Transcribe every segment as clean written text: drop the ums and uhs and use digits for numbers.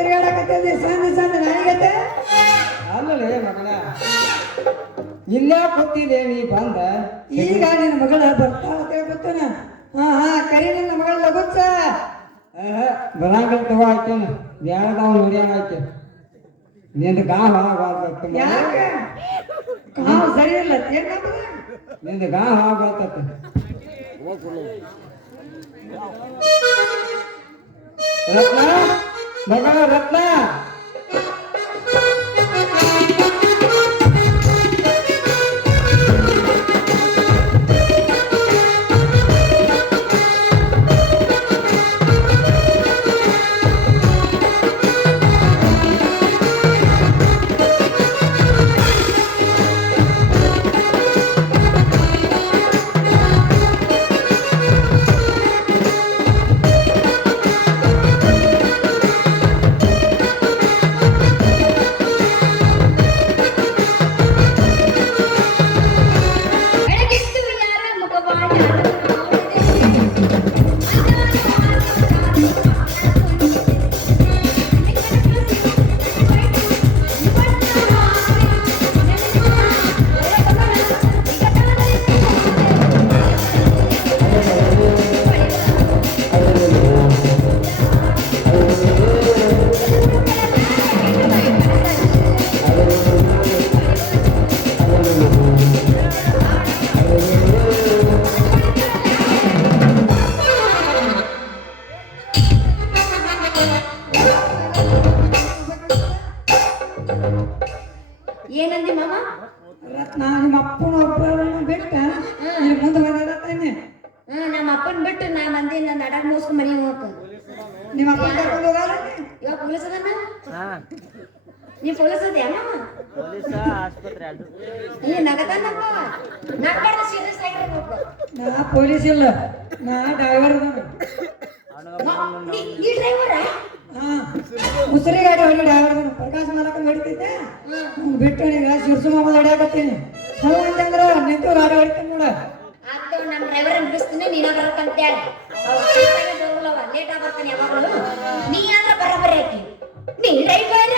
ತಿರುಗಾಡಕತ್ತದೆ ಸಂಜೆ ಸಂಜೆ ನಾಯಿಗತ್ತೆ ಅಲ್ಲಲೇ ಮಗನ ಇಲ್ಲ ಕೂತಿದೆ ನೀ ಬಂದ ಈಗ ನಿನ್ನ ಮಗಳ ಬರ್ತಾಳ ಗೊತ್ತನ ಹಾ ಹಾ ಕರಿ ನಿನ್ನ ಮಗಳ ಲಗುಚ್ಚ ಬರಂಗಲ್ ತಗೋ ಆಯ್ತೇನ ಯಾರದಾವ್ ನೋಡ್ಯಾನ ಆಯ್ತೆ ನಿಂದ ಗಾ ಹಾಗಾಗ್ತತ್ತ ಯಾಕ ಕಾವು ಸರಿ ಇಲ್ಲ ಏನಾಗ್ತದ ನಿಂದ ಗಾ ಹಾಗಾಗ್ತತ್ತ ರತ್ನ ಮಗಳ ರತ್ನ ಏನಂದಿ ಮಾಮ ರತ್ನ ನಿಮ್ಮ ಅಪ್ಪನ ಒಬ್ಬರನ್ನ ಬಿಟ್ಟ ಇಲ್ಲಿ ಮುಂದೆ ಬಂದಾನೆ ನಮ್ಮ ಅಪ್ಪನ್ ಬಿಟ್ಟು ನಾ ಮಂದಿ ನನ್ನ ಅಡಗ್ ಮೋಸ್ಕೊಂಡ್ ಮನೆ ಹೋಗ್ತ ನಿಮ್ಮ ಅಪ್ಪ ಕರ್ಕೊಂಡು ಹೋಗಲ್ಲ ಇವಾಗ ಪೊಲೀಸ್ ಅದನ್ನ ನೀ ಪೊಲೀಸ್ ಅದೇ ಮಾಮ ಈ ನಗದನ್ನಪ್ಪ ನಗಡ ಸೀರಿಯಸ್ ಆಗಿರ್ಬೇಕು ನಾ ಪೊಲೀಸ್ ಇಲ್ಲ ನಾ ಡ್ರೈವರ್ ನೀ ಡ್ರೈವರ ಹಾ ಮುಸ್ರಿ ಗಾಡಿ ಹೊಡಿ ಡ್ರೈವರ್ ಪ್ರಕಾಶ್ ಮಾಲಕ ಹೊಡಿತೈತೆ ಬಿಟ್ಟು ಈಗ ಶಿರ್ಸು ಮಗಳು ಹೊಡಿಯಾಕತ್ತೀನಿ ಅಂತಂದ್ರ ನಿಂತು ಗಾಡಿ ಹೊಡಿತೀನಿ ನೋಡ ಆಯ್ತು ನನ್ನ ಡ್ರೈವರ್ ಅನ್ಪಿಸ್ತೀನಿ ನೀನ ಬರಕಂತೇಳ ಲೇಟ್ ಆಗಿ ಬರ್ತಾನೆ ಯಾವಾಗಲೂ ನೀ ಆದ್ರೆ ಬರಬರಿ ಆಕಿ ನೀ ಡ್ರೈವರ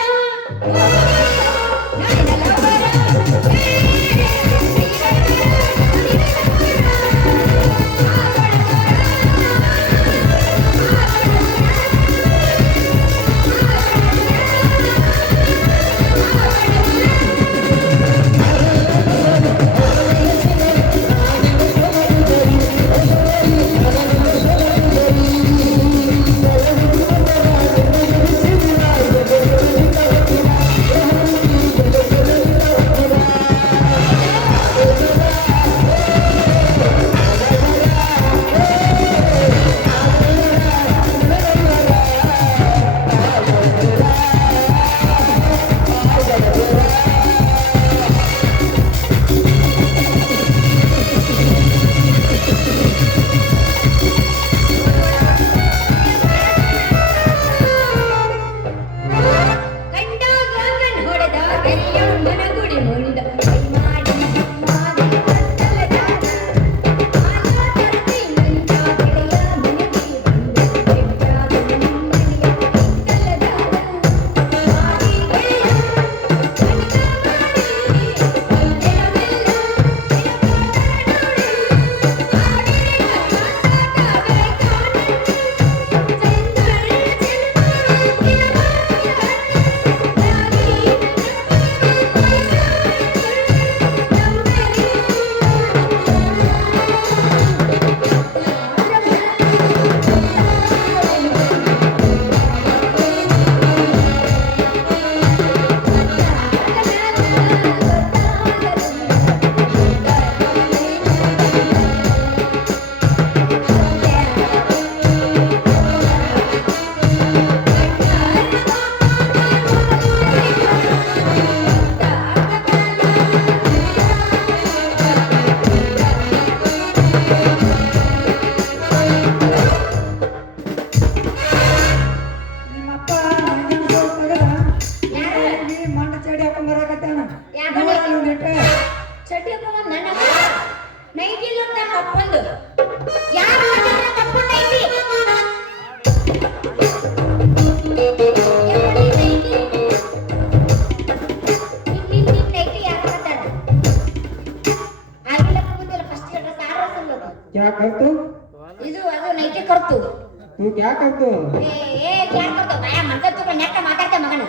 ಯಾಕಾಯ್ತು ಭಯ ಮಂತ್ರ ನೆಟ್ಟ ಮಾತಾಡ್ತೆ ಮಗನ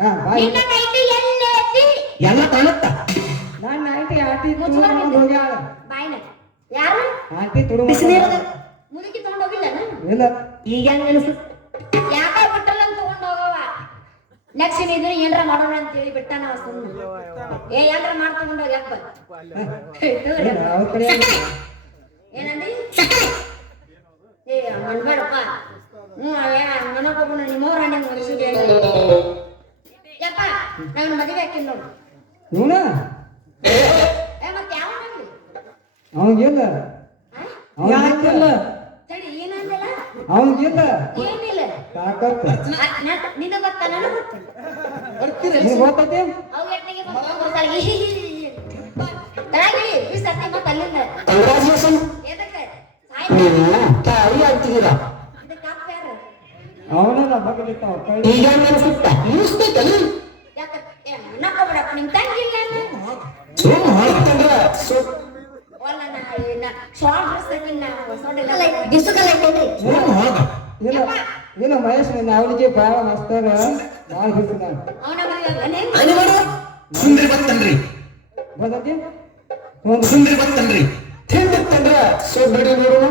ಹಾ ಬಾಯ್ ನಿನ್ನ ನೈಟಿ ಎಲ್ಲೈತಿ ಎಲ್ಲ ಕಾಣುತ್ತ ನಾನು ಆಂಟಿ ಆಂಟಿ ತುಡುಕೊಂಡು ಹೋಗ್ಯಾಳ ಬಾಯ್ನ ಯಾರು ಆಂಟಿ ತುಡುಗ ಮುದುಕಿ ತಗೊಂಡೋಗಿಲ್ಲ ಇಲ್ಲ ಈಗ ಹೆಂಗ ಅನಿಸುತ್ತೆ ಯಾಕ ಬಿಟ್ಟಲ್ಲ ತಗೊಂಡ್ ಹೋಗವ ನೆಕ್ಸ್ಟ್ ಇದ್ರೆ ಏನ್ರ ಮಾಡೋಣ ಅಂತ ಹೇಳಿ ಬಿಟ್ಟ ನಾವು ಸುಮ್ಮನೆ ಏನ್ರ ಮಾಡಿ ತಗೊಂಡ್ ಹೋಗಿ ಯಾಕ ಅವ್ರ ಕಡೆ ಏನಂದಿ ಅನ್ಬೇಡಪ್ಪ ಮನಕ್ ಹೋಗೋಣ ನಿಮ್ಮವ್ರ ನಿಮ್ ಮನಸ್ಸಿಗೆ ಯಪ್ಪ ನಾನು ಮದುವೆ ಹಾಕಿನ್ ನೋಡು ಇವನ ಮತ್ತೆ ಯಾವ ನಂಬಿ ಅವನಿಗಿಲ್ಲ ಯಾಕಿಲ್ಲ ತಡಿ ಏನಂದಿಲ್ಲ ಅವನಿಗಿಲ್ಲ ಏನಿಲ್ಲ ಸಾಕತ್ತ ನಿನ್ನ ಗೊತ್ತ ನನಗೆ ಗೊತ್ತ ನಿನಗೆ ಗೊತ್ತೈತಿ ಅವು ಎಟ್ಟಿಗೆ ತಳಗಿ ಈ ಸತ್ಯ ಮತ್ತೆ ಅಲ್ಲಿಂದ ಕಂಗ್ರಾಚುಲೇಷನ್ ಎದಕ್ಕೆ ತಾಯಿ ಆಗ್ತಿದ್ದೀರಾ ಇದು ಕಪ್ಪ ಯಾರು ಅವನ ಮಗಲಿರ್ತಾವ ಕೈ ಈಗ ಅನಿಸುತ್ತ ಇಳಿಸ್ತೈತಲ್ಲ ಯಾಕೆ ನಕ್ಕೋಬಿಡಪ್ಪ ನಿಮ್ ತಂಗಿ ಇಲ್ಲ ಸುಮ್ಮ ಹಾಕ್ತಂದ್ರ ಒಲ್ಲ ನಾ ಶಾರ್ಟ್ ಡ್ರೆಸ್ ಹಾಕಿನ ಸೊಂಡಿಲ್ಲ ಗಿಸುಕಲ್ಲ ಐತೇನ್ರಿ ಸುಮ್ಮ ಹಾಕ ಇಲ್ಲ ಇಲ್ಲ ಮಹೇಶ್ ಅವನಿಗೆ ಭಾಳ ಮಸ್ತಾಗ ಭಾಳ ಹಿಡಿದ ಅವನ ಮದುವೆ ಅನಿ ಮಾಡು ಸುಂದ್ರಿ ಬತ್ತನ್ರಿ ಗೊತ್ತೈತಿ ಒಂದು ಸುಂದ್ರಿ ಬತ್ತನ್ರಿ ತಿಂದಿತ್ತಂದ್ರ ಸೊಬ್ಬಡಿ ನೋಡು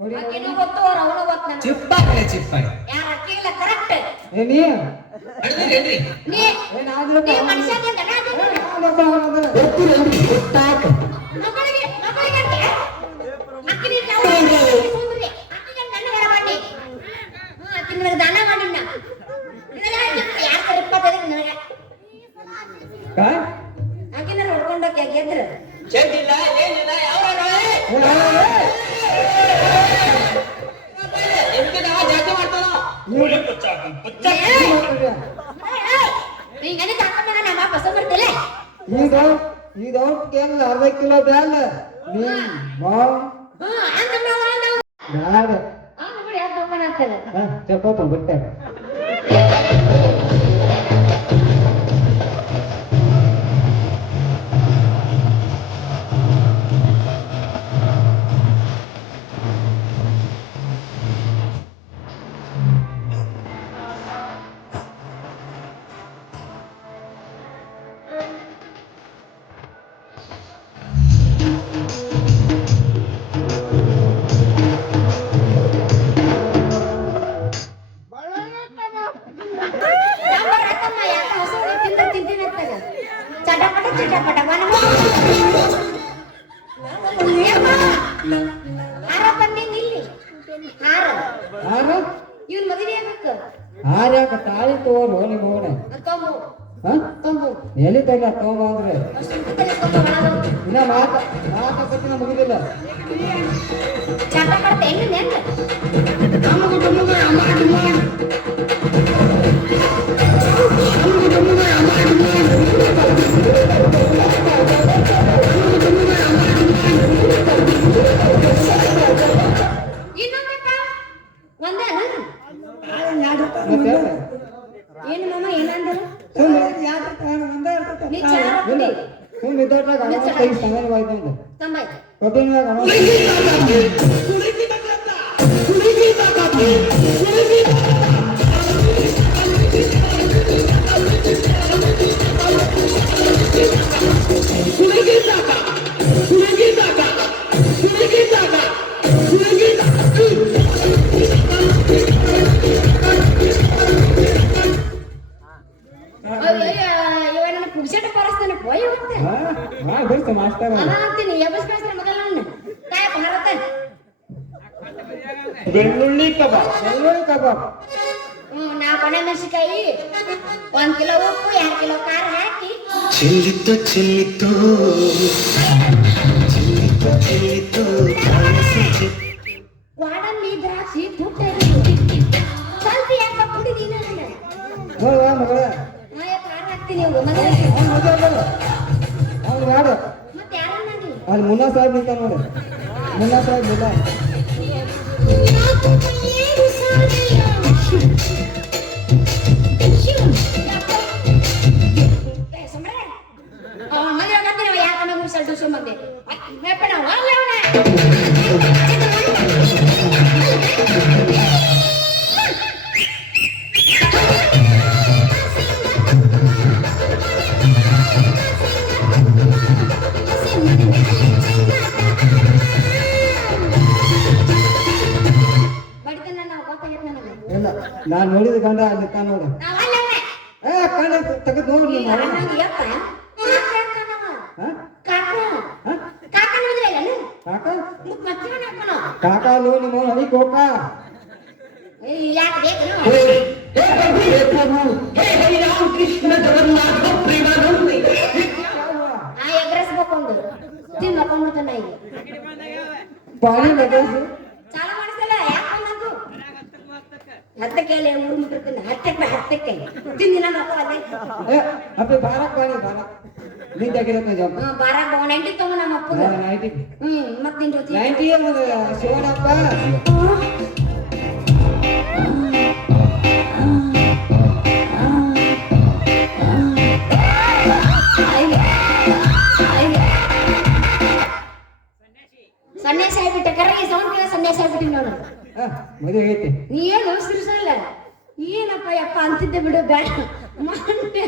ಹೊಡಿ ಅಕ್ಕಿನೂ ಗೊತ್ತು ಅವ್ರ ಅವನು ಗೊತ್ತು ನನಗೆ ಚಿಪ್ಪಾಗಲೇ ಚಿಪ್ಪಾಗ ಯಾರ ಅಕ್ಕಿಗಿಲ್ಲ ಕರೆಕ್ಟ್ ಏ ನೀ ಅಡ್ದಿರೇನ್ರಿ ನೀ ಏನಾದ್ರೂ ನೀ ಮನುಷ್ಯನಿಗೆ ಗಂಡ ಗೊತ್ತಿರೇನ್ರಿ ಗೊತ್ತಾಕ ಮಕ್ಕಳಿಗೆ ಅಂತ ಅಕ್ಕಿನ ಸುಂದ್ರಿ ಅಕ್ಕಿಗೆ ನನ್ನ ಗಡ ಮಾಡಿ ಅಕ್ಕಿನ ನನಗೆ ದಾನ ಮಾಡಿಲ್ಲ ಯಾರು ಕರಿಪ್ಪತ್ತದ ನನಗೆ ಅಕ್ಕಿನ ಹೊಡ್ಕೊಂಡೋಕೆ ಗೆದ್ರು ಚೆಂದಿಲ್ಲ ಏನಿಲ್ಲ ಯಾವ ಜಾತಿ ಮಾಡ್ತಾನ ಈಗ ಹಾಕೊಂಡಾಗ ನಮ್ಮ ಬಸ ಬರ್ತಿಲ್ಲ ಈಗ ಈಗ ಕೇಳ ಅರ್ಧ ಕಿಲೋ ಬ್ಯಾಲ ನೀ ಮಾವ್ ಬ್ಯಾಡ ಚಪಾತ ಬಿಟ್ಟೆ ಚಟಪಟ ಚಟಪಟ ಹಾರ ಬಂದಿಲ್ಲ ಇಲ್ಲಿ ಹಾರ ಹಾರ ಇವನ್ ಮದುವೆ ಆಗ್ಬೇಕು ಹಾರ ಯಾಕ ತಾಳಿ ತಗೋರು ನಿಮ್ಮ ಹೋಗಣ ತೊಂಬು ಹಾ ತೊಂಬು ಎಲ್ಲಿ ತಗ ತಗೊಂಬ ಅಂದ್ರೆ ಇನ್ನ ಮಾತಾಡ್ತೀನಿ ಮುಗಿದಿಲ್ಲ ಚಟಪಟ ಹೆಂಗ ಇನ್ನೊಂದಪ್ಪ ಒಂದೇನ ಮತ್ತೆ ಏನು ಮಾಮ ಏನಂದ್ರು ನೀ ಇಲ್ಲ ಚಾರ ಕುಡಿ ಸುಮ್ ಇದ್ದೋಟ್ರಾಗ ಅಣ್ಣ ಕೈ ಸಮಾನವಾಯ್ತು ಅಂತ ತಂಬಾಯ್ತು ಕೊಟ್ಟಿನ ಅಣ್ಣ ಇವ ನನ್ನ ಪುಗ್ಸೆಟ ಪರಸ್ತಾನೆ ಪೋಯ್ ಹೋಗ್ತೆ ಬಿಡ್ತು ಮಾಸ್ಟರ್ ಅವ ಅಂತೀನಿ ಎಬ್ಬಸ್ ಕಳಿಸ್ತಾರೆ ಮೊದಲ ನನ್ನ ಕಾಯ ಭಾರತ ಬೆಳ್ಳುಳ್ಳಿ ಕಬಾಬ್ ಬೆಳ್ಳುಳ್ಳಿ ಕಬಾಬ್ ನಾ ಕೊನೆ ಮೆಣಸಿನಕಾಯಿ 1 ಕಿಲೋ ಉಪ್ಪು 2 ಕಿಲೋ ಖಾರ ಹಾಕಿ ಚೆಲ್ಲಿತ್ತು ಚೆಲ್ಲಿತ್ತು ಚೆಲ್ಲಿತ್ತು ಚೆಲ್ಲಿತ್ತು ವಾಡಲ್ಲಿ ದ್ರಾಕ್ಷಿ ತುಟ್ಟ ಸ್ವಲ್ಪ ಯಾಕ ಕುಡಿದಿ ನಾನು ನೋಡುವ ಮಗಳ ಖಾರ ಹಾಕ್ತೀನಿ ಮದುವೆ ಅವ್ನು ಮಾಡು ಮತ್ತೆ ಯಾರನ್ನಾಗಿ ಅಲ್ಲಿ ಮುನ್ನಾ ಸಾಹೇಬ್ ನಿಂತ ನೋಡಿ ಮುನ್ನಾ ಸಾಹೇಬ್ ಮುನ್ನಾ ನಾನ್ ನೋಡಿದ ಗಂಡ ಅಲ್ಲಿ ನೋಡು ನಾವ್ ಅಲ್ಲವ್ರೆ. ಕಣ್ಣ ತೆಗೆದು ನೋಡಿ ಈಗ ಅಣ್ಣಂಗೆ ಯಪ್ಪ, ಕಾಕ ಅಕ್ಕನವ. ಕಾಕ. ಕಾಕ ನೋಡಿದ್ರೆ ಇಲ್ಲನು? ಕಾಕ ಮತ್ತೆ ಇವನ್ ಅಕ್ಕನವ. ಕಾಕ ನೋಡಿ ನಿಮ್ಮ ಹಣಿಗೆ ಹೋಗ ಯಾಕೆ ಬೇಕನು? ಎಗ್ರೆಸ್ಬೇಕೊಂದು ತಿನ್ ಮಕ್ಕೊಂಡ್ಬಿಡ್ತಾನ ಈಗ. ಪಾಣಿ ಲಗೇಜ್ ಚಾಲು ಮಾಡಿಸಲ್ಲ ಯಾಕಂದು ಹತ್ತಕ್ಕೆ ಅಲ್ಲಿ ಮೂರು ಮುಟ್ಟಿರ್ತೀನಿ ಹತ್ತಕ್ಕೆ ತಿಂದಿನ ಮಕ್ಕಳು ಅಲ್ಲೇ ಅಪ್ಪೆ ಬಾರಕ್ ಪಾಣಿ ಬಾರಕ್ ನಿಂತ ಹಾಕಿರತ್ತ ಜಾಬ್ ಬಾರಾಗ 90 ತಗೋ ನಮ್ಮ ಅಪ್ಪಗ 90 ಮತ್ ನಿನ್ ಜೊತೆ 90 ಒಂದು ಶಿವನಪ್ಪ ಸನ್ಯಾಸ ಆಗ್ಬಿಟ್ಟೆ ಕರೆ ಈ ಸೌಂಡ್ ಕೇಳ ಸನ್ಯಾಸ ಆಗ್ಬಿಟ್ಟಿ ನೋಡು. ಮದುವೆ ಐತಿ ನೀ ಏನು ಸಿರಿಸಲ್ಲ ಏನಪ್ಪ ಯಪ್ಪ ಅಂತಿದ್ದೆ ಬಿಡು ಬ್ಯಾಡ ಮಾಡ್ದೆ.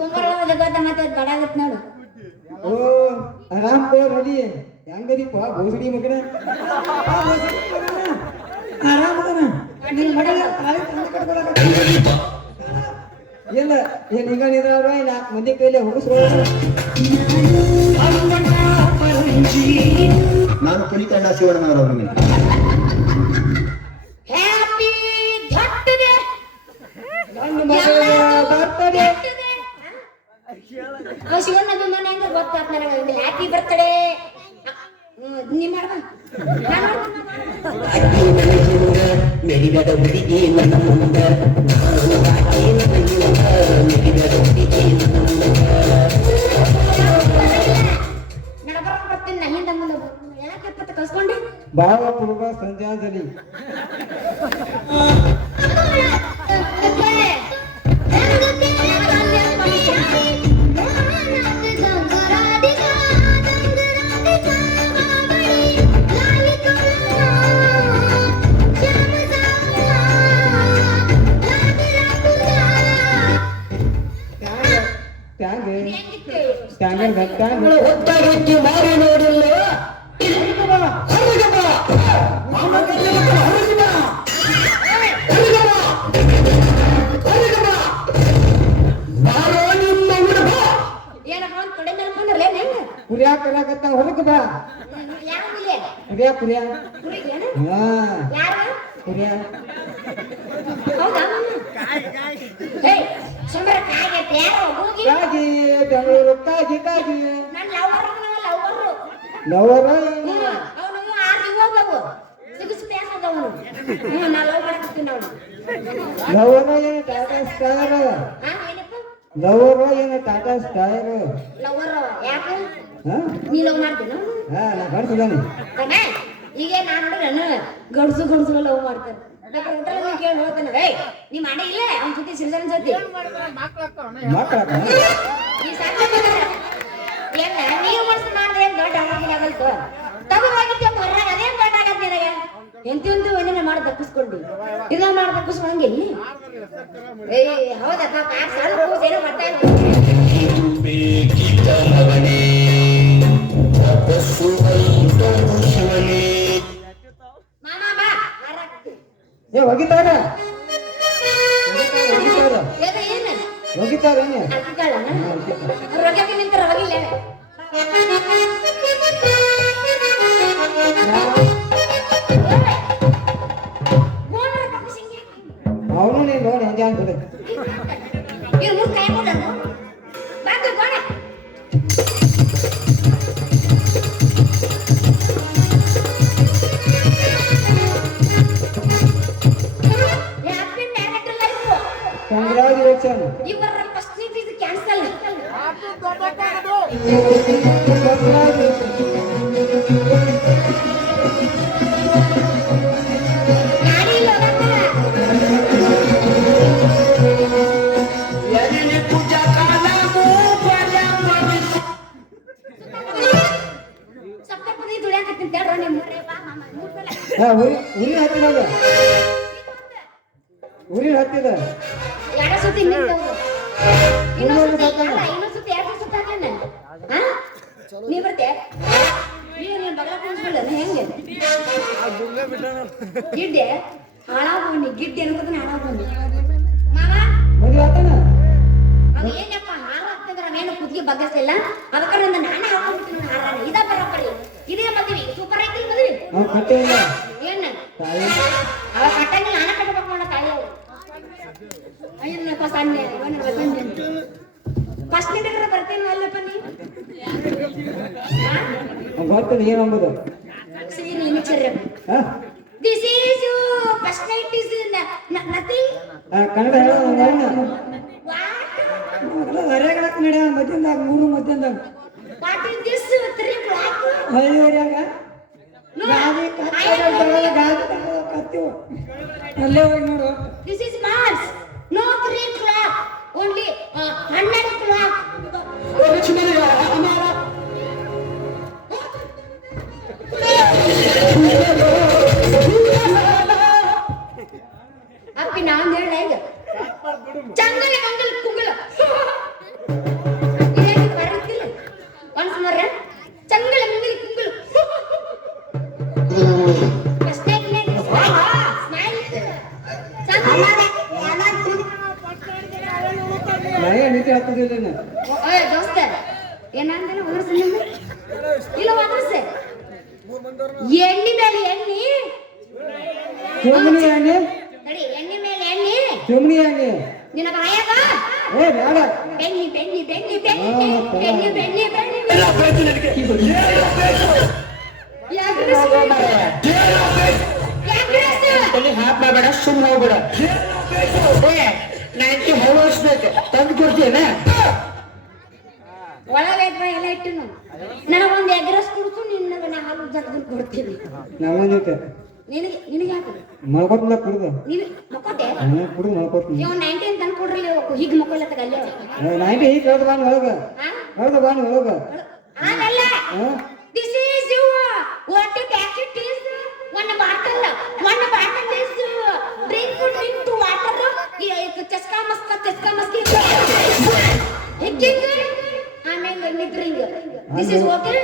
ಕುಂಬಾರ ಜಗತ್ತ ಮತ್ತೆ ಬಡ ಆಗತ್ ನೋಡು. ಓ ಆರಾಮ್ ಕೋ ನೋಡಿ ಹೆಂಗದಿಪ್ಪ ಬೋಸಡಿ ಮಗನ ಆರಾಮದನ ನಿನ್ ಮಗಳ ತಾಳಿ ತಂದು ಕಟ್ಕೊಳಕ ಇಲ್ಲ ಏನ್ ಹಿಂಗ ನಿಂದ್ರವ್ರ 4 ಮಂದಿ ಕೈಲಿ ಹೋಗಿಸ್ರೋ ನಾನು ಪುಲಿಕಣ್ಣ ಶಿವಣ್ಣನವರವ್ರಿಗೆ ಹ್ಯಾಪಿ ಬರ್ತ್ಡೇ ನನ್ನ ಮಗಳ ಬರ್ತಡೆ ಶಿವಣ್ಣ ಅಭಿಮಾನ ಹೆಂಗ ಗೊತ್ತಾತ್ ನನಗೆ ಹ್ಯಾಪಿ ಬರ್ತ್ಡೇ ನೀ ಮಾಡ್ಬಾ ಮೆರಿದ ಹುಡುಗಿ ನನ್ನ ಮುಂದ ಬರ್ತೀನಿ ನಾ ಹಿಂದ ಮುಂದೆ ಯಾಕೆ ಪತ್ತ ಕಳ್ಸ್ಕೊಂಡಿ ಭಾವ ಪೂರ್ವ ಸಂಜಾಂಜಲಿ ಹೊತ್ತಾಗಿತ್ತು ಮಾರಿ ನೋಡಿಲ್ಲ ಏನಪ್ಪ ಒಂದು ಕಡೆ ನೆನ್ಕೊಂಡ್ರಲ್ಲ ಹೆಂಗ ಪುರಿಯಾ ಕರಾಕತ್ತ ಹೊರಗೆ ಬಾ ಯಾವ ಇಲ್ಲೇ ಪುರಿಯಾ ಪುರಿಯಾ ಹುಡುಗಿಯೇನು? ಹಾ ಯಾರು ಪುರಿಯಾ ಹೌದಾ ಹೇ ಸುಂದರ ಕಾಯಿಗೆ ಯಾರು ಹೋಗಿ ಕಾಗಿ ಬೆಂಗಳೂರು ಕಾಗಿ ಕಾಗಿ ನನ್ನ ಲವರ್ ಲವರ ಅವನು 6 ಹೋಗವು ಸಿಗಿಸ್ ಪ್ಯಾಸ್ ಹೋಗವನು ನಾ ಲವ್ ಮಾಡಕತ್ತೀನಿ ಅವನು ಲವರ ಏನು ಟಾಟಾ ಸ್ಕೈರ್ ಏನಪ್ಪ ಲವರ ಏನು ಟಾಟಾ ಸ್ಕೈರ್ ಲವರ್ ಯಾಕ ಹಾ ನೀ ಲವ್ ಮಾಡ್ತೀನ ಹಾ ನಾ ಬರ್ತಿದ್ದಾನೆ ಈಗ ನಾನು ಗಡ್ಸು ಲವ್ ಮಾಡ್ತಾನೆ ಕೇಳಿ ಹೋಗ್ತಾನೆ ಏಯ್ ನೀ ಮಾಡಿ ಇಲ್ಲ ಅವ್ನ ಜೊತೆ ಸಿರಿಸನ್ ಜೊತೆ ಮಕ್ಕಳ ನೀ ಸಾಕು ಎಲ್ಲ ನೀವು ಮನಸ್ಸು ಮಾಡಿದ್ರೆ ಏನು ದೊಡ್ಡ ಆಗಲ್ತು ತಗೋವಾಗಿತ್ತು ಹೊರಗೆ ಅದೇನು ದೊಡ್ಡ ಆಗತ್ತೆ ನಿನಗೆ ಎಂತೆಂದು ಏನೇನ ಮಾಡಿ ತಪ್ಪಿಸ್ಕೊಂಡು ಇದನ್ನ ಮಾಡಿ ತಪ್ಪಿಸ್ಕೊಂಡಿ ಏಯ್ ಹೌದಪ್ಪ ಕಾರ್ ಸಣ್ಣ ಕೂಸೇನೋ ಬರ್ತಾ ಮಾಮ ಬಾ ಏ ಹೋಗಿದ್ದಾರ ಏನು ಹೋಗಿದ್ದಾರ ಅಕ್ಕಿಕಾಳನ ರೊಕ್ಕಕ್ಕೆ ನಿಂತರ ಹೋಗಿಲ್ಲ ಅವನು ನೀನು ನೋಡಿ ಹೆಂಗೆ ಅಂತ ಇದು ಮೂರು ಕೈ ಕೊಡೋದು ಬಾಕು ಕೊಡ ಹ್ಯಾಪಿ ಮ್ಯಾರಿಡ್ ಲೈಫ್ ಕಂಗ್ರಾಚುಲೇಷನ್ ಇವರ ಫಸ್ಟ್ ಇದು ಕ್ಯಾನ್ಸಲ್ ಗಾಡಿ ಸಪ್ತಪದಿ ದುಡಿಯಾಕತ್ತೀನಿ ತೇಳ್ರ ನಿಮ್ಮ ಬಾ ಮಾಮ ಮೂರ್ಸಲ ಉರಿ ಹತ್ತಿದ ಉರಿ ಹತ್ತಿದ ಎರಡು ಸತಿ ನಿಂತವ್ರು ಇನ್ನೊಂದು ಸತಿ ಎರಡು ಸತಿ ಹಾಕ್ಲೇನ ಹಾ ನೀ ಬರ್ತೆ ಏನ್ ಬಗಲ ಕುಣಿಸ್ಬಿಡ ಹೆಂಗೆ ಗಿಡ್ಡೆ ಹಾಳಾಗೋಣಿ ಗಿಡ್ಡೆ ಅನ್ಕೋತಾನೆ ಹಾಳಾಗೋಣಿ ಮಾವ ಮದುವೆ ಆತನ ಅದು ಏನಪ್ಪ ಹಾರ ಹಾಕ್ತಿದ್ರ ಅವೇನು ಕುದ್ಗಿ ಬಗ್ಗಸಿಲ್ಲ ಅದಕ್ಕೆ ನನ್ನ ನಾನೇ ಹಾಕೊಂಡ್ಬಿಡ್ತೀನಿ ಹಾರ ಇದ ಬರಪ್ಪರಿ ಇದೇ ಮದ್ವಿ ಸೂಪರ್ ಐತಿ ಮದ್ವಿ ನಾವು ಕಟ್ಟೆ ಇಲ್ಲ ಏನ್ ತಾಯಿ ಅವ ಕಟ್ಟಂಗಿಲ್ಲ ನಾನೇ ಕಟ್ಟಬೇಕು ಮಾಡೋ ತಾಯಿ ಅವ್ರು ಅಯ್ಯನಪ್ಪ ಸಣ್ಣ ಫಸ್ಟ್ ನಿಂತಿದ್ರೆ ಬರ್ತೀನಿ ಅಲ್ಲಪ್ಪ ನೀ ಗೊತ್ತದ ಏನು ಅಂಬುದು ಸರಿ ನೀನು ಚರ್ಯ ಹಾ this is you first night is nothing Kannada ಹೇಳೋ ವಾಟ್ ಹೊರಗಡಕ್ ನಡೆಯ ಮಧ್ಯಾಹ್ನದಾಗ 3 ಮಧ್ಯಾಹ್ನದಾಗ ವಾಟ್ ಇಸ್ ದಿಸ್ 3 o'clock ಹಳ್ಳಿಯವ್ರ್ಯಾಗ No, ಗಾದಿ I am ಕತ್ತಿ ಕತ್ತೀವಿ ಅಲ್ಲೇ ಹೋಗಿ ನೋಡು this is Mars. No 3 o'clock. Only 100 o'clock. ಅಪ್ಪಿ ನಾನು ಹೇಳ ಈಗ ಚಂಗಲ ಮಂಗಲ ಕುಂಗಲ ಇದೇನು ಬರುತ್ತಿಲ್ಲ ಒನ್ಸ್ ಮರ ಚಂಗಲ ಮಂಗಲ ಕುಂಗಲ ಫಸ್ಟ್ ನೈಟ್ ಸ್ಮೈಲ್ ನಾಯೇ ನೀತಿ ಹತ್ತದಿಲ್ಲ ಓಯ್ ದೋಸ್ತ ಏನಂದ್ರೆ ಒದರ್ಸ ಇಲ್ಲ ಒದರ್ಸೆ ಎಣ್ಣೆ ಮೇಲೆ ಎಣ್ಣೆ ಚುಮ್ನಿ ಎಣ್ಣೆ ನಡಿ ಎಣ್ಣೆ ಮೇಲೆ ಎಣ್ಣೆ ಚುಮ್ನಿ ಎಣ್ಣೆ ನಿನ್ನ ಬಾಯಾಗ ಏ ಬೇಡ ಬೆಣ್ಣಿ ಬೆಣ್ಣಿ ಬೆಣ್ಣಿ ಬೆಣ್ಣಿ ಬೆಣ್ಣಿ ಬೆಣ್ಣಿ ಬೆಣ್ಣಿ ಹಾಪ್ ಮಾಡಬೇಡ ಸುಮ್ಮನೆ ಹೋಗ್ಬೇಡ ನೈಂಟಿ ಹೊಳಸ್ಬೇಕು ತಂದು ಕೊಡ್ತೀನ ಒಳಗೆ ಎಲ್ಲ ಇಟ್ಟು ನನಗೊಂದು ಎಗ್ರೆಸ್ ಕೊಡ್ತು ನಿನ್ನ ನಾ ಹಾಲು ಜಗ್ದು ಕೊಡ್ತೀನಿ ನಮ್ಮಂದಿತ್ತೆ ನಿನಗೆ ನಿನಗೆ ಯಾಕೆ ಮಲ್ಕೊಟ್ಟಿಲ್ಲ ಕುಡ್ದು ನೀನು ಮಕ್ಕೋತೆ ಕುಡ್ದು ಮಲ್ಕೊತೀನಿ ಇವ್ 19 ತಂದು ಕೊಡ್ರಿ ಹೀಗೆ ಮಕ್ಕೊಳ್ಳತ್ತ ಅಲ್ಲೇ ನೈಂಟಿ ಈಗ ಹೇಳ್ದು ಬಾನಿ ಒಳಗ ಹೇಳ್ದು ಬಾನಿ ಒಳಗ ಆಗಲ್ಲ this is you what you packet is one bottle is drink to water ಚಸ್ಕಾ ಮಸ್ಕಿ ಹಿಕ್ಕಿಂಗ್ ಆಮೇಲೆ ನಿದ್ರಿಂಗ್ this is okay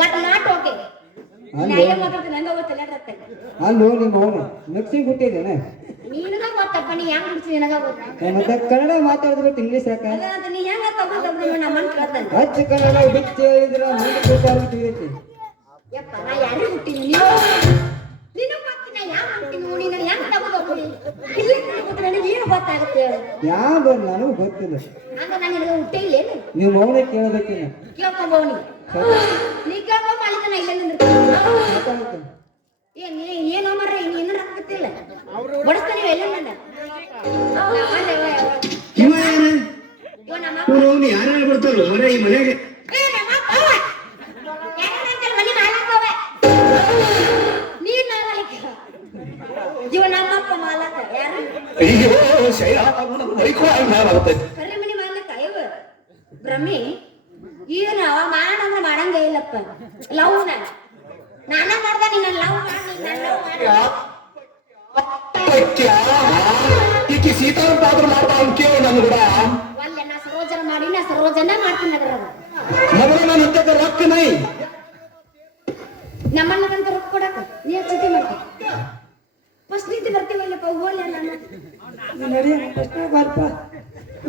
what not okay ನಾನೇ ಮಾತಾಡ್ತೀನಿ ನಂಗೆ ಗೊತ್ತಿಲ್ಲ ಅಲ್ಲೋ ನಿಮ್ಮ ಅವನು ಮಿಕ್ಸಿಂಗ್ ಹುಟ್ಟಿದ್ದೇನೆ ನಿನಗ ಗೊತ್ತಪ್ಪ ನೀ ಹೆಂಗ್ ಬಿಡ್ಸಿ ನಿನಗ ಗೊತ್ತ ಮತ್ತೆ ಕನ್ನಡ ಮಾತಾಡಿದ್ಬಿಟ್ಟು ಇಂಗ್ಲೀಷ್ ಯಾಕೆ ಅದ ನೀ ಹೆಂಗ ತಗೊಂಡು ನಮ್ಮನ್ನ ಕೇಳ್ತಾನೆ ಹಚ್ಚ ಕನ್ನಡ ಬಿಚ್ಚಿ ಹೇಳಿದ್ರ ಮುಂದೆ ಗೊತ್ತಾಗ್ಬಿಟ್ಟಿದೈತಿ ಯಪ್ಪ ನಾ ಯಾರಿಗೆ ಹುಟ್ಟಿನಿ ನೀನು ಗೊತ್ತಿ ನಾ ಯಾಕೆ ಹುಟ್ಟಿನಿ ನೀನು ಹೆಂಗ್ ತಗೋಬೇಕು ಇಲ್ಲಿ ನನಗೆ ಏನು ಗೊತ್ತಾಗುತ್ತೆ ಹೇಳು ಯಾವ್ದು ನನಗೂ ಗೊತ್ತಿಲ್ಲ ಹಂಗ ನಾನು ನಿನಗೆ ಹುಟ್ಟೇ ಇಲ್ಲೇನು ನೀವು ಮೌನ ಕೇಳಬೇಕಿಲ್ಲ ಕೇಳ್ಕೊಂಬೋನಿ ನೀ ಕೇಳ್ಕೊಂಬ ಅಲ್ಲಿಗೆ ನಾ ಇಲ್ಲೇ ನಿಂದಿರ್ತೀನಿ ಏನೋ ಮರ್ರ ಇನ್ನು ಏನಾರ ಆಗ್ತಿಲ್ಲ ಬಡಿಸ್ತಾನೆ ಎಲ್ಲ ನನ್ನ ಇವ ಯಾರು ಇವ ನಮ್ಮ ಅವ್ನು ಯಾರ್ಯಾರು ಬರ್ತಾರೋ ಹೊರ ಈ ಮನೆಗೆ ಏ ನಮ್ಮ ಅಪ್ಪ ಯಾಕಂದ್ರೆ ಮನೆ ಮಾಲಕವ ನೀನ್ ಮಾಲಕ ಇವ ನಮ್ಮಪ್ಪ ಮಾಲಕ ಯಾರು ಅಯ್ಯೋ ಶೈಲ ಬೈಕೋ ಆಗುತ್ತೆ ಕರಿ ಮನೆ ಮಾಲಕ ಇವ ಬ್ರಹ್ಮಿ ಏನು ಅವ ಮಾಡಂದ್ರೆ ಮಾಡಂಗೇ ಇಲ್ಲಪ್ಪ ಲವ್ ನಾನ ಮಾಡ್ದ ನಿನ್ನ ಲವ್ ಮಾಡಿ ಈಕಿ ಸೀತಾರ ಪಾತ್ರ ಮಾಡ್ತಾ ಕೇಳ ನನ್ ಕೂಡ ಒಲ್ಲೆ ನಾ ಸರೋಜನ ಮಾಡಿ ನಾ ಸರೋಜನ ಮಾಡ್ತೀನಿ ಅದ್ರ ಮೊದಲು ನಾನು ಇದ್ದಕ್ಕೆ ರೊಕ್ಕ ನೈ ನಮ್ಮನ್ನಂತ ರೊಕ್ಕ ಕೊಡಕ ನೀ ಚಿತಿ ಮಾಡ್ತಿ ಫಸ್ಟ್ ನೀತಿ ಬರ್ತೀವಲ್ಲಪ್ಪ ಹೋಗ್ಲಿ ನಾನು ನಡಿ ಫಸ್ಟ್ ಬರ್ಪ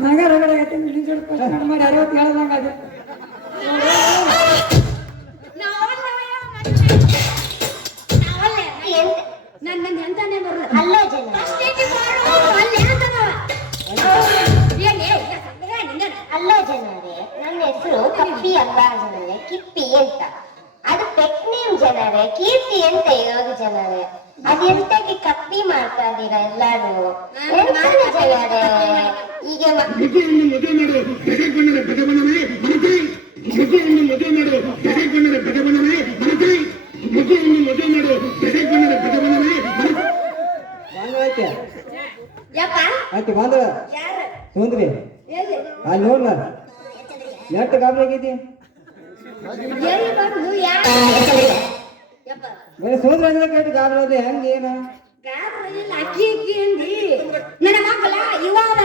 ನಂಗ ರಗಡ ಆಗೈತೆ ನಿನ್ನ ಜೋಡಿ ಫಸ್ಟ್ ಮಾಡಿ 60 ಹೇಳ್ದಂಗ ಅದು ನನ್ನ ಎಂತಾನೆ ಬರಲ್ಲ ಅಲ್ಲೋ ಜನ ಫಸ್ಟ್ ನೀತಿ ಮಾಡು ಅಲ್ಲಿ ಅಂತದ ಅಲ್ಲ ಜನರೇ, ನನ್ನ ಹೆಸರು ಕಪ್ಪಿ ಅಲ್ಲ ಜನರೇ, ಕಿಪ್ಪಿ ಅಂತ. ಅದು ಪೆಟ್ ನೇಮ್ ಜನರೇ, ಕೀರ್ತಿ ಅಂತ ಇರೋದು ಜನರೇ. ಅದೆಂತಕ್ಕೆ ಕಪ್ಪಿ ಮಾಡ್ತಾ ಇದ್ದೀರಾ ಎಲ್ಲಾರು? ಎಂತದು ಜನರೇ ಈಗ ಯಪ್ಪ ಆಯ್ತು ಬಂದ್ರ ಯಾರು ತೊಂದ್ರಿ ಎಲ್ಲಿ ಅಲ್ಲಿ ನೋಡ್ಲ ಎಷ್ಟು ಗಾಬರಿ ಆಗೈತಿ ಎಲ್ಲಿ ಬಂದು ಯಾರು ಯಪ್ಪ ಬರೀ ಸೋದ್ರ ಅಂದ್ರೆ ಕೇಳಿ ಗಾಬರಿ ಅದೇ ಹೆಂಗ ಏನ ಗಾಬ್ರಲ್ಲ ಅಕ್ಕಿ ಅಕ್ಕಿ ಅಂದಿ ನನ್ನ ಮಕ್ಕಳ ಇವಾಗ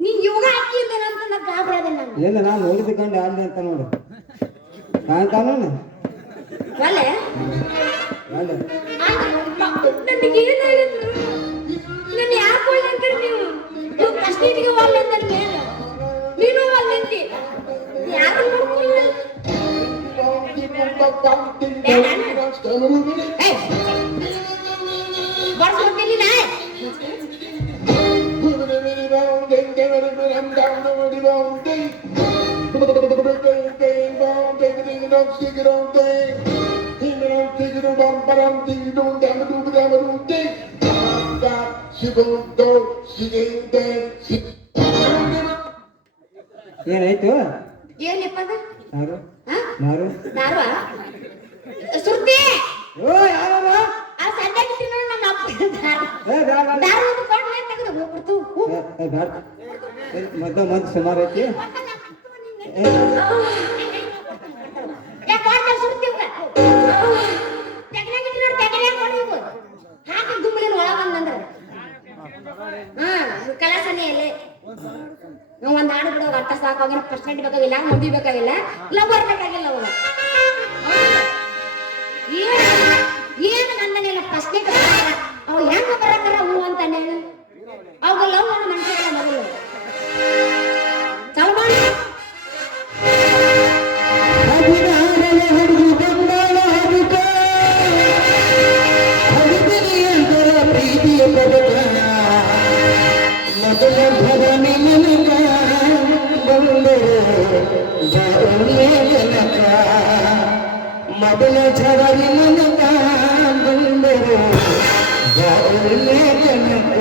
ನೀ ಇವಾಗ ಅಕ್ಕಿ ಅಂತ ನಾ ಗಾಬ್ರಿ ಅದ ನಾನು ಎಲ್ಲ ನಾನು ನೋಡಿದ ಗಂಡ ಅಲ್ಲಿ ಅಂತ ನೋಡು ಕಾಣ್ತಾನ ಒಲೆ ಅಲ್ಲ ನನಗೆ ಏನಾಗಿತ್ತು ನನ್ನ ಯಾಕೆ ಒಳ್ಳೆ ಅಂತೀರಿ ನೀವು ಕಷ್ಟೀಟಿಗೆ ಒಳ್ಳೆ ಅಂತ ಮೇಲೆ ನೀನು ಒಳ್ಳೆ ಅಂತಿ ಯಾರು ನೋಡ್ಕೊಳ್ಳ ಬರ್ಸ್ಕೊಡ್ತಿಲ್ಲ ಏನಾಯ್ತು ಏನಪ್ಪ ಅದು ಯಾರು ಹಾ ಯಾರು ದಾರುವ ಸುರ್ತಿ ಓ ಯಾರು ಆ ಸದ್ಯಕ್ಕೆ ತಿನ್ನೋಣ ನಮ್ಮ ಅಪ್ಪ ದಾರು ಒಂದು ಕೊಂಡು ತೆಗೆದು ಹೋಗ್ಬಿಡ್ತು ಮದ್ದು ಸುಮಾರು ಐತಿ ಯಾಕೆ ಸುರ್ತಿ ತೆಗನಾಗಿ ತಿನ್ನೋರು ತೆಗನೇ ಕೊಂಡು ಹೋಗು ಹಾಕಿ ಗುಮ್ಮಲಿನ ಒಳ ಬಂದಂದ್ರೆ ಕಲಾಸನೆಯಲ್ಲಿ ಒಂದ್ ಹಾಡು ಬಿಡೋ ಅರ್ಥ ಸಾಕಾಗಿಲ್ಲ ಪರ್ಸೆಂಟ್ ಬೇಕಾಗಿಲ್ಲ ಮುಗಿ ಬೇಕಾಗಿಲ್ಲ ಲವರ್ ಬೇಕಾಗಿಲ್ಲ ಅವನು ಏನು ನನ್ನೆಲ್ಲ ಫಸ್ಟ್ನೇ ಅವ ಹೆಂಗ ಬರಕ್ಕಾರ ಹೂ ಅಂತಾನೆ ಅವಾಗ ಲವ್ ಮಾಡೋ ಮನುಷ್ಯರೆಲ್ಲ ಮೊದಲು ಚಾಲು ಮಾಡಿ ಮೊದಲ ಜವರಿ ನನಕ ಬಂದರು ಜನಕ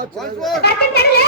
ಕರ್ಕೊಂಡ್ ತರಲ್ಲ